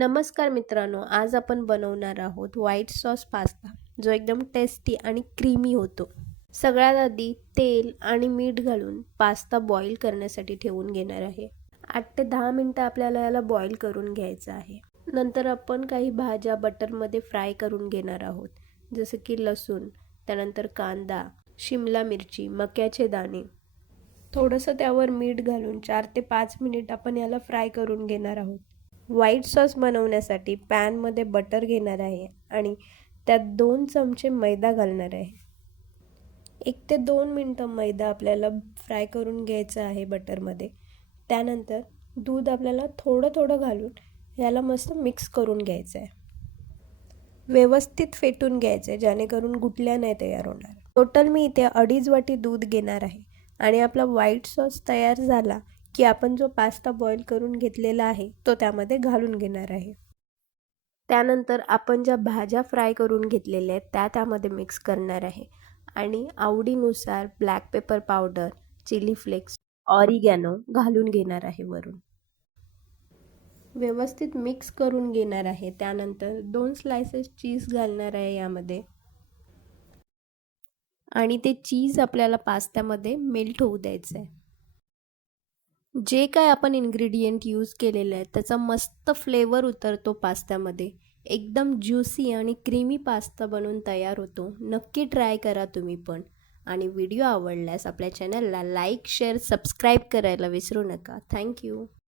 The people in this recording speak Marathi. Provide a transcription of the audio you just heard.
नमस्कार मित्रांनो आज आपण बनवणार आहोत व्हाईट सॉस पास्ता जो एकदम टेस्टी आणि क्रीमी होतो. सगळ्यात आधी तेल आणि मीठ घालून पास्ता बॉईल करण्यासाठी ठेवून घेणार आहे. आठ ते दहा मिनटं आपल्याला याला बॉईल करून घ्यायचं आहे. नंतर आपण काही भाज्या बटरमध्ये फ्राय करून घेणार आहोत. जसं की लसूण त्यानंतर कांदा शिमला मिरची मक्याचे दाणे. थोडंसं त्यावर मीठ घालून चार ते पाच मिनिट आपण याला फ्राय करून घेणार आहोत. व्हाईट सॉस बनवण्यासाठी पॅनमध्ये बटर घेणार आहे आणि त्यात दोन चमचे मैदा घालणार आहे. एक ते दोन मिनटं मैदा आपल्याला फ्राय करून घ्यायचा आहे बटरमध्ये त्यानंतर दूध आपल्याला थोडं थोडं घालून याला मस्त मिक्स करून घ्यायचं आहे व्यवस्थित फेटून घ्यायचं आहे जेणेकरून गुटल्या नाही तयार होणार. टोटल मी इथे अडीच वाटी दूध घेणार आहे आणि आपला व्हाईट सॉस तयार झाला की आपण जो पास्ता बॉईल करून घेतलेला आहे तो त्यामध्ये घालून घेणार आहे. त्यानंतर आपण ज्या भाज्या फ्राय करून घेतलेल्या आहेत त्या त्यामध्ये मिक्स करणार आहे. आणि आवडीनुसार black pepper powder chilli flakes oregano घालून घेणार आहे वरून. व्यवस्थित मिक्स करून घेणार आहे. त्यानंतर दोन स्लायसेस चीज घालणार आहे यामध्ये. आणि ते चीज आपल्याला पास्त्यामध्ये मेल्ट होऊ द्यायचं आहे जे काय आपण इन्ग्रेडियंट यूज केलेलं आहे त्याचा मस्त फ्लेवर उतरतो पास्त्यामध्ये. एकदम ज्युसी आणि क्रीमी पास्ता बनून तयार होतो. नक्की ट्राय करा तुम्ही पण. आणि व्हिडिओ आवडल्यास आपल्या चॅनलला लाईक शेअर सबस्क्राईब करायला विसरू नका. थँक्यू